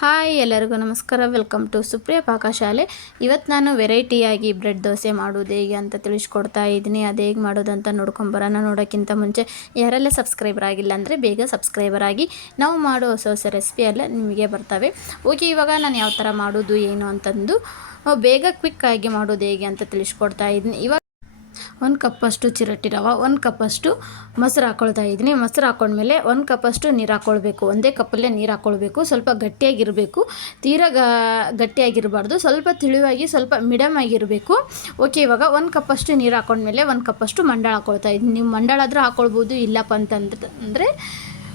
Hi ಎಲ್ಲರಿಗೂ ನಮಸ್ಕಾರ. Welcome to Supriya ಪಾಕಶಾಲೆ. ಇವತ್ತು ನಾನು ವೆರೈಟಿಯಾಗಿ ಬ್ರೆಡ್ ದೋಸೆ ಮಾಡೋದು ಹೇಗೆ ಅಂತ ತಿಳಿಸ್ಕೊಡ್ತಾ ಇದ್ದೀನಿ. ಅದು ಹೇಗೆ ಮಾಡೋದಂತ ನೋಡ್ಕೊಂಬರೋಣ. ನೋಡೋಕ್ಕಿಂತ ಮುಂಚೆ ಯಾರೆಲ್ಲ ಸಬ್ಸ್ಕ್ರೈಬರ್ ಆಗಿಲ್ಲ ಅಂದರೆ ಬೇಗ ಸಬ್ಸ್ಕ್ರೈಬರ್ ಆಗಿ. ನಾವು ಮಾಡೋ ಹೊಸ ಹೊಸ ರೆಸಿಪಿ ಎಲ್ಲ ನಿಮಗೆ ಬರ್ತವೆ. ಓಕೆ, ಇವಾಗ ನಾನು ಯಾವ ಥರ ಮಾಡೋದು ಏನು ಅಂತಂದು ಬೇಗ ಕ್ವಿಕ್ಕಾಗಿ ಮಾಡೋದು ಹೇಗೆ ಅಂತ ತಿಳಿಸ್ಕೊಡ್ತಾ ಇದ್ದೀನಿ. ಇವಾಗ 1 ಕಪ್ಪಷ್ಟು ಚಿರಟಿ ರವೆ, 1 ಕಪ್ಪಷ್ಟು ಮೊಸರು ಹಾಕ್ಕೊಳ್ತಾ ಇದ್ದೀನಿ. ಮೊಸರು ಹಾಕ್ಕೊಂಡ್ಮೇಲೆ 1 ಕಪ್ಪಷ್ಟು ನೀರು ಹಾಕ್ಕೊಳ್ಬೇಕು. ಒಂದೇ ಕಪ್ಪಲ್ಲೇ ನೀರು ಹಾಕ್ಕೊಳ್ಬೇಕು. ಸ್ವಲ್ಪ ಗಟ್ಟಿಯಾಗಿರಬೇಕು, ತೀರಾ ಗಟ್ಟಿಯಾಗಿರಬಾರ್ದು. ಸ್ವಲ್ಪ ತಿಳಿವಾಗಿ, ಸ್ವಲ್ಪ ಮಿಡಮ್ ಆಗಿರಬೇಕು. ಓಕೆ, ಇವಾಗ 1 ಕಪ್ಪಷ್ಟು ನೀರು ಹಾಕ್ಕೊಂಡ್ಮೇಲೆ 1 ಕಪ್ಪಷ್ಟು ಮಂಡಾಳ ಹಾಕ್ಕೊಳ್ತಾ ಇದ್ದೀನಿ. ನೀವು ಮಂಡಾಳ ಆದರೂ ಹಾಕ್ಕೊಳ್ಬೋದು, ಇಲ್ಲಪ್ಪ ಅಂತಂದರೆ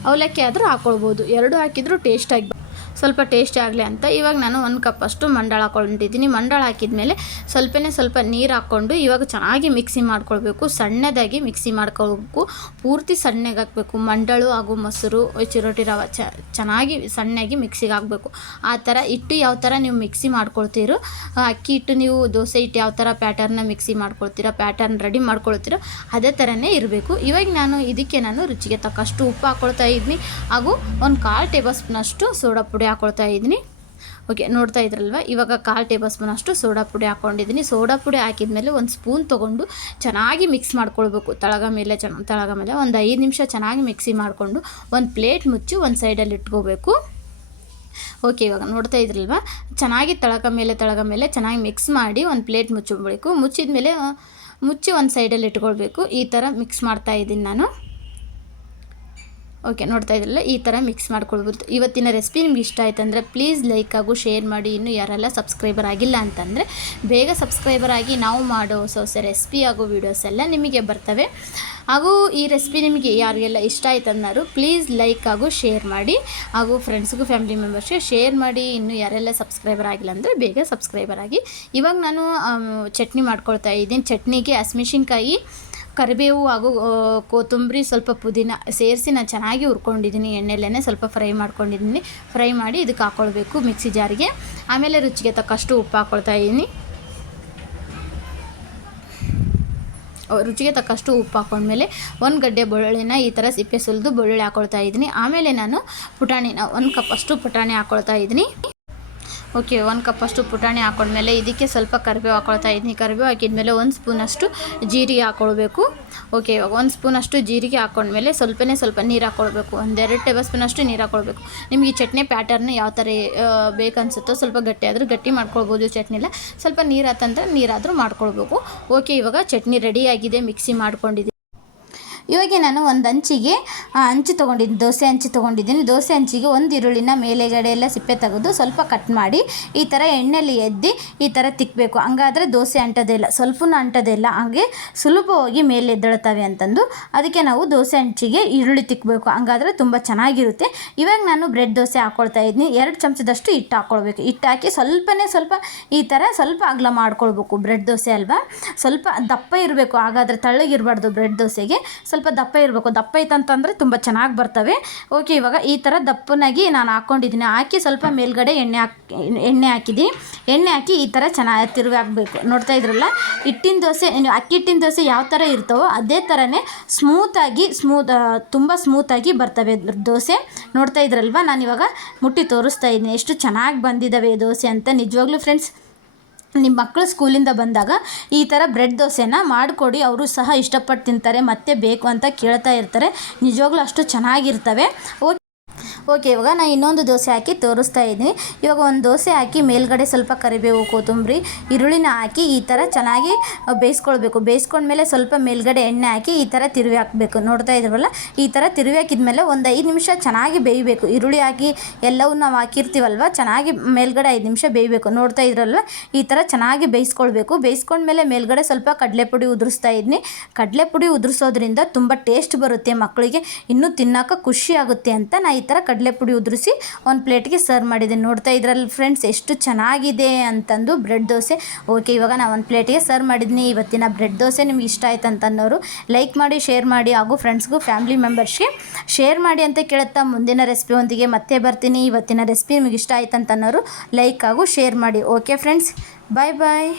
ಅವಲಕ್ಕಿ ಆದರೂ ಹಾಕ್ಕೊಳ್ಬೋದು. ಎರಡು ಹಾಕಿದರೂ ಟೇಸ್ಟಾಗಿ ಸ್ವಲ್ಪ ಟೇಸ್ಟ್ ಆಗಲಿ ಅಂತ ಇವಾಗ ನಾನು 1 ಕಪ್ಪಷ್ಟು ಮಂಡಾಳ ಹಾಕ್ಕೊಂಡಿದ್ದೀನಿ. ಮಂಡಾಳ ಹಾಕಿದ್ಮೇಲೆ ಸ್ವಲ್ಪ ನೀರು ಹಾಕ್ಕೊಂಡು ಇವಾಗ ಚೆನ್ನಾಗಿ ಮಿಕ್ಸಿ ಮಾಡ್ಕೊಳ್ಬೇಕು. ಸಣ್ಣದಾಗಿ ಮಿಕ್ಸಿ ಮಾಡ್ಕೊಳ್ಬೇಕು, ಪೂರ್ತಿ ಸಣ್ಣಗೆ ಹಾಕಬೇಕು. ಮಂಡಾಳು ಹಾಗೂ ಮೊಸರು, ಚಿರೋಟಿ ರವೆ ಚೆನ್ನಾಗಿ ಸಣ್ಣಗೆ ಮಿಕ್ಸಿಗೆ ಹಾಕಬೇಕು. ಆ ಥರ ಹಿಟ್ಟು ಯಾವ ಥರ ನೀವು ಮಿಕ್ಸಿ ಮಾಡ್ಕೊಳ್ತೀರೋ, ಅಕ್ಕಿ ಹಿಟ್ಟು ನೀವು ದೋಸೆ ಹಿಟ್ಟು ಯಾವ ಥರ ಪ್ಯಾಟರ್ನ ಮಿಕ್ಸಿ ಮಾಡ್ಕೊಳ್ತೀರೋ, ಪ್ಯಾಟರ್ನ್ ರೆಡಿ ಮಾಡ್ಕೊಳ್ತೀರೋ ಅದೇ ಥರನೇ ಇರಬೇಕು. ಇವಾಗ ಇದಕ್ಕೆ ನಾನು ರುಚಿಗೆ ತಕ್ಕಷ್ಟು ಉಪ್ಪು ಹಾಕ್ಕೊಳ್ತಾ ಇದ್ದೀನಿ, ಹಾಗೂ 1/4 ಟೇಬಲ್ ಸ್ಪೂನಷ್ಟು ಸೋಡಾ ಪುಡಿ ಹಾಕ್ಕೊಳ್ತಾ ಇದ್ದೀನಿ. ಓಕೆ, ನೋಡ್ತಾ ಇದ್ರಲ್ವ, ಇವಾಗ 1/4 ಟೇಬಲ್ ಸ್ಪೂನಷ್ಟು ಸೋಡಾ ಪುಡಿ ಹಾಕ್ಕೊಂಡಿದ್ದೀನಿ. ಸೋಡಾ ಪುಡಿ ಹಾಕಿದ್ಮೇಲೆ 1 ಸ್ಪೂನ್ ತೊಗೊಂಡು ಚೆನ್ನಾಗಿ ಮಿಕ್ಸ್ ಮಾಡ್ಕೊಳ್ಬೇಕು. ತಳಗ ಮೇಲೆ ಒಂದು 5 ನಿಮಿಷ ಚೆನ್ನಾಗಿ ಮಿಕ್ಸಿ ಮಾಡಿಕೊಂಡು ಒಂದು ಪ್ಲೇಟ್ ಮುಚ್ಚಿ ಒಂದು ಸೈಡಲ್ಲಿ ಇಟ್ಕೋಬೇಕು. ಓಕೆ, ಇವಾಗ ನೋಡ್ತಾ ಇದ್ರಲ್ವ, ಚೆನ್ನಾಗಿ ತಳಗ ಮೇಲೆ ಚೆನ್ನಾಗಿ ಮಿಕ್ಸ್ ಮಾಡಿ ಒಂದು ಪ್ಲೇಟ್ ಮುಚ್ಚಬೇಕು. ಮುಚ್ಚಿದ ಮುಚ್ಚಿ ಒಂದು ಸೈಡಲ್ಲಿ ಇಟ್ಕೊಳ್ಬೇಕು. ಈ ಥರ ಮಿಕ್ಸ್ ಮಾಡ್ತಾ ಇದ್ದೀನಿ ನಾನು. ಓಕೆ, ನೋಡ್ತಾ ಇದ್ರಲ್ಲ, ಈ ಥರ ಮಿಕ್ಸ್ ಮಾಡ್ಕೊಳ್ಬೋದು. ಇವತ್ತಿನ ರೆಸಿಪಿ ನಿಮ್ಗೆ ಇಷ್ಟ ಆಯ್ತು ಅಂದರೆ ಪ್ಲೀಸ್ ಲೈಕ್ ಹಾಗೂ ಶೇರ್ ಮಾಡಿ. ಇನ್ನು ಯಾರೆಲ್ಲ ಸಬ್ಸ್ಕ್ರೈಬರ್ ಆಗಿಲ್ಲ ಅಂತಂದರೆ ಬೇಗ ಸಬ್ಸ್ಕ್ರೈಬರ್ ಆಗಿ. ನಾವು ಮಾಡೋ ಹೊಸ ರೆಸಿಪಿ ಹಾಗೂ ವೀಡಿಯೋಸ್ ಎಲ್ಲ ನಿಮಗೆ ಬರ್ತವೆ. ಹಾಗೂ ಈ ರೆಸಿಪಿ ನಿಮಗೆ ಯಾರಿಗೆಲ್ಲ ಇಷ್ಟ ಆಯ್ತು ಅನ್ನೋರು ಪ್ಲೀಸ್ ಲೈಕ್ ಹಾಗೂ ಶೇರ್ ಮಾಡಿ, ಹಾಗೂ ಫ್ರೆಂಡ್ಸ್ಗೂ ಫ್ಯಾಮಿಲಿ ಮೆಂಬರ್ಸ್ಗೆ ಶೇರ್ ಮಾಡಿ. ಇನ್ನು ಯಾರೆಲ್ಲ ಸಬ್ಸ್ಕ್ರೈಬರ್ ಆಗಿಲ್ಲ ಅಂದರೆ ಬೇಗ ಸಬ್ಸ್ಕ್ರೈಬರ್ ಆಗಿ. ಇವಾಗ ನಾನು ಚಟ್ನಿ ಮಾಡ್ಕೊಳ್ತಾ ಇದ್ದೀನಿ. ಚಟ್ನಿಗೆ ಹಸಿಮೆಣ್ಸಿನ್ಕಾಯಿ, ಕರಿಬೇವು ಹಾಗೂ ಕೊತ್ತಂಬರಿ, ಸ್ವಲ್ಪ ಪುದೀನ ಸೇರಿಸಿ ನಾನು ಚೆನ್ನಾಗಿ ಹುರ್ಕೊಂಡಿದ್ದೀನಿ. ಎಣ್ಣೆಲ್ಲೇ ಸ್ವಲ್ಪ ಫ್ರೈ ಮಾಡ್ಕೊಂಡಿದ್ದೀನಿ. ಫ್ರೈ ಮಾಡಿ ಇದಕ್ಕೆ ಹಾಕ್ಕೊಳ್ಬೇಕು ಮಿಕ್ಸಿ ಜಾರಿಗೆ. ಆಮೇಲೆ ರುಚಿಗೆ ತಕ್ಕಷ್ಟು ಉಪ್ಪು ಹಾಕ್ಕೊಳ್ತಾ ಇದ್ದೀನಿ. ರುಚಿಗೆ ತಕ್ಕಷ್ಟು ಉಪ್ಪು ಹಾಕ್ಕೊಂಡ್ಮೇಲೆ 1 ಗಡ್ಡೆ ಬೆಳ್ಳುಳ್ಳಿನ ಈ ಥರ ಸಿಪ್ಪೆ ಸುಲಿದು ಬೆಳ್ಳುಳ್ಳಿ ಹಾಕ್ಕೊಳ್ತಾ ಇದ್ದೀನಿ. ಆಮೇಲೆ ನಾನು 1 ಕಪ್ಪಷ್ಟು ಪುಟಾಣಿ ಹಾಕ್ಕೊಳ್ತಾ ಇದ್ದೀನಿ. ಓಕೆ, 1 ಕಪ್ಪಷ್ಟು ಪುಟಾಣಿ ಹಾಕ್ಕೊಂಡ್ಮೇಲೆ ಇದಕ್ಕೆ ಸ್ವಲ್ಪ ಕರಿಬೇವು ಹಾಕ್ಕೊಳ್ತಾ ಇದ್ದೀನಿ. ಕರಿಬೇವು ಹಾಕಿದ್ಮೇಲೆ 1 ಸ್ಪೂನಷ್ಟು ಜೀರಿಗೆ ಹಾಕ್ಕೊಳ್ಬೇಕು. ಓಕೆ, ಇವಾಗ 1 ಸ್ಪೂನಷ್ಟು ಜೀರಿಗೆ ಹಾಕ್ಕೊಂಡ್ಮೇಲೆ ಸ್ವಲ್ಪ ನೀರು ಹಾಕ್ಕೊಳ್ಬೇಕು. 1-2 ಟೇಬಲ್ ಸ್ಪೂನಷ್ಟು ನೀರು ಹಾಕ್ಕೊಳ್ಬೇಕು. ನಿಮಗೆ ಈ ಚಟ್ನಿ ಪ್ಯಾಟರ್ನ್ ಯಾವ ಥರ ಬೇಕನ್ಸುತ್ತೋ, ಸ್ವಲ್ಪ ಗಟ್ಟಿ ಆದರೂ ಗಟ್ಟಿ ಮಾಡ್ಕೊಳ್ಬೋದು. ಚಟ್ನಿಲ್ಲ ಸ್ವಲ್ಪ ನೀರು ಆತಂದ್ರೆ ನೀರಾದರೂ ಮಾಡ್ಕೊಳ್ಬೇಕು. ಓಕೆ, ಇವಾಗ ಚಟ್ನಿ ರೆಡಿಯಾಗಿದೆ, ಮಿಕ್ಸಿ ಮಾಡ್ಕೊಂಡಿದ್ದೀನಿ. ಇವಾಗ ನಾನು ಒಂದು ಹಂಚು ತೊಗೊಂಡಿದ್ದೀನಿ, ದೋಸೆ ಹಂಚು ತೊಗೊಂಡಿದ್ದೀನಿ. ದೋಸೆ ಹಂಚಿಗೆ 1 ಈರುಳ್ಳಿನ ಮೇಲೆಗಡೆ ಎಲ್ಲ ಸಿಪ್ಪೆ ತೆಗೆದು ಸ್ವಲ್ಪ ಕಟ್ ಮಾಡಿ ಈ ಥರ ಎಣ್ಣೆಯಲ್ಲಿ ಎದ್ದಿ ಈ ಥರ ತಿಕ್ಕಬೇಕು. ಹಂಗಾದರೆ ದೋಸೆ ಅಂಟೋದೇ ಇಲ್ಲ, ಸ್ವಲ್ಪನೂ ಅಂಟೋದೇ ಇಲ್ಲ, ಹಾಗೆ ಸುಲಭವಾಗಿ ಮೇಲೆ ಎದ್ದೇಳ್ತವೆ ಅಂತಂದು ಅದಕ್ಕೆ ನಾವು ದೋಸೆ ಹಂಚಿಗೆ ಈರುಳ್ಳಿ ತಿಕ್ಕಬೇಕು. ಹಂಗಾದರೆ ತುಂಬ ಚೆನ್ನಾಗಿರುತ್ತೆ. ಇವಾಗ ನಾನು ಬ್ರೆಡ್ ದೋಸೆ ಹಾಕ್ಕೊಳ್ತಾ ಇದ್ದೀನಿ. 2 ಚಮಚದಷ್ಟು ಹಿಟ್ಟು ಹಾಕ್ಕೊಳ್ಬೇಕು. ಹಿಟ್ಟು ಹಾಕಿ ಸ್ವಲ್ಪ ಈ ಥರ ಸ್ವಲ್ಪ ಅಗಲ ಮಾಡ್ಕೊಳ್ಬೇಕು. ಬ್ರೆಡ್ ದೋಸೆ ಅಲ್ವಾ, ಸ್ವಲ್ಪ ದಪ್ಪ ಇರಬೇಕು, ಹಾಗಾದರೆ ತಳ್ಳಗಿರಬಾರ್ದು. ಬ್ರೆಡ್ ದೋಸೆಗೆ ಸ್ವಲ್ಪ ದಪ್ಪ ಇರಬೇಕು. ದಪ್ಪ ಇತ್ತಂತಂದರೆ ತುಂಬ ಚೆನ್ನಾಗಿ ಬರ್ತವೆ. ಓಕೆ, ಇವಾಗ ಈ ಥರ ದಪ್ಪನಾಗಿ ನಾನು ಹಾಕ್ಕೊಂಡಿದ್ದೀನಿ. ಹಾಕಿ ಸ್ವಲ್ಪ ಮೇಲ್ಗಡೆ ಎಣ್ಣೆ ಹಾಕಿದ್ದೀನಿ. ಎಣ್ಣೆ ಹಾಕಿ ಈ ಥರ ಚೆನ್ನಾಗಿ ತಿರುವಿ ಹಾಕಬೇಕು. ನೋಡ್ತಾ ಇದ್ರಲ್ಲ, ಅಕ್ಕಿ ಹಿಟ್ಟಿನ ದೋಸೆ ಯಾವ ಥರ ಇರ್ತವೋ ಅದೇ ಥರನೇ ತುಂಬ ಸ್ಮೂತಾಗಿ ಬರ್ತವೆ ದೋಸೆ. ನೋಡ್ತಾ ಇದ್ರಲ್ವ, ನಾನಿವಾಗ ಮುಟ್ಟಿ ತೋರಿಸ್ತಾ ಇದ್ದೀನಿ ಎಷ್ಟು ಚೆನ್ನಾಗಿ ಬಂದಿದ್ದಾವೆ ದೋಸೆ ಅಂತ. ನಿಜವಾಗ್ಲೂ ಫ್ರೆಂಡ್ಸ್, ನಿಮ್ಮ ಮಕ್ಕಳು ಸ್ಕೂಲಿಂದ ಬಂದಾಗ ಈ ಥರ ಬ್ರೆಡ್ ದೋಸೆನ ಮಾಡಿಕೊಡಿ, ಅವರು ಸಹ ಇಷ್ಟಪಟ್ಟು ತಿಂತಾರೆ, ಮತ್ತೆ ಬೇಕು ಅಂತ ಕೇಳ್ತಾ ಇರ್ತಾರೆ. ನಿಜವಾಗ್ಲೂ ಅಷ್ಟು ಚೆನ್ನಾಗಿರ್ತವೆ. ಓಕೆ, ಇವಾಗ ನಾನು ಇನ್ನೊಂದು ದೋಸೆ ಹಾಕಿ ತೋರಿಸ್ತಾ ಇದ್ದೀನಿ. ಇವಾಗ ಒಂದು ದೋಸೆ ಹಾಕಿ ಮೇಲ್ಗಡೆ ಸ್ವಲ್ಪ ಕರಿಬೇವು, ಕೊತ್ತಂಬರಿ, ಈರುಳ್ಳಿನ ಹಾಕಿ ಈ ಥರ ಚೆನ್ನಾಗಿ ಬೇಯಿಸ್ಕೊಳ್ಬೇಕು. ಬೇಯಿಸ್ಕೊಂಡ್ಮೇಲೆ ಸ್ವಲ್ಪ ಮೇಲ್ಗಡೆ ಎಣ್ಣೆ ಹಾಕಿ ಈ ಥರ ತಿರುವಿ ಹಾಕಬೇಕು. ನೋಡ್ತಾ ಇದ್ದೀವಲ್ಲ, ಈ ಥರ ತಿರುವಿ ಹಾಕಿದ್ಮೇಲೆ ಒಂದು 5 ನಿಮಿಷ ಚೆನ್ನಾಗಿ ಬೇಯಬೇಕು. ಈರುಳ್ಳಿ ಹಾಕಿ ಎಲ್ಲವೂ ನಾವು ಹಾಕಿರ್ತೀವಲ್ವ, ಚೆನ್ನಾಗಿ ಮೇಲ್ಗಡೆ 5 ನಿಮಿಷ ಬೇಯಬೇಕು. ನೋಡ್ತಾ ಇದ್ರಲ್ವ, ಈ ಥರ ಚೆನ್ನಾಗಿ ಬೇಯಿಸ್ಕೊಳ್ಬೇಕು. ಬೇಯಿಸ್ಕೊಂಡ್ಮೇಲೆ ಮೇಲ್ಗಡೆ ಸ್ವಲ್ಪ ಕಡಲೆಪುಡಿ ಉದುರಿಸ್ತಾ ಇದ್ದೀನಿ. ಕಡಲೆಪುಡಿ ಉದುರಿಸೋದ್ರಿಂದ ತುಂಬ ಟೇಸ್ಟ್ ಬರುತ್ತೆ, ಮಕ್ಕಳಿಗೆ ಇನ್ನೂ ತಿನ್ನೋಕೆ ಖುಷಿ ಆಗುತ್ತೆ ಅಂತ ನಾನು ಈ ಥರ ಕಡಲೆಪುಡಿ ಉದುರಿಸಿ ಒಂದು ಪ್ಲೇಟ್ಗೆ ಸರ್ವ್ ಮಾಡಿದ್ದೀನಿ. ನೋಡ್ತಾ ಇದ್ರಲ್ಲಿ ಫ್ರೆಂಡ್ಸ್ ಎಷ್ಟು ಚೆನ್ನಾಗಿದೆ ಅಂತಂದು ಬ್ರೆಡ್ ದೋಸೆ. ಓಕೆ, ಇವಾಗ ನಾನು ಒಂದು ಪ್ಲೇಟ್ಗೆ ಸರ್ವ್ ಮಾಡಿದ್ದೀನಿ. ಇವತ್ತಿನ ಬ್ರೆಡ್ ದೋಸೆ ನಿಮ್ಗೆ ಇಷ್ಟ ಆಯ್ತು ಅಂತನ್ನೋರು ಲೈಕ್ ಮಾಡಿ, ಶೇರ್ ಮಾಡಿ, ಹಾಗೂ ಫ್ರೆಂಡ್ಸ್ಗೂ ಫ್ಯಾಮಿಲಿ ಮೆಂಬರ್ಸ್ಗೆ ಶೇರ್ ಮಾಡಿ ಅಂತ ಕೇಳುತ್ತಾ ಮುಂದಿನ ರೆಸಿಪಿ ಒಂದಿಗೆ ಮತ್ತೆ ಬರ್ತೀನಿ. ಇವತ್ತಿನ ರೆಸಿಪಿ ನಿಮಗೆ ಇಷ್ಟ ಆಯ್ತು ಅಂತನ್ನೋರು ಲೈಕ್ ಹಾಗೂ ಶೇರ್ ಮಾಡಿ. ಓಕೆ ಫ್ರೆಂಡ್ಸ್, ಬಾಯ್ ಬಾಯ್.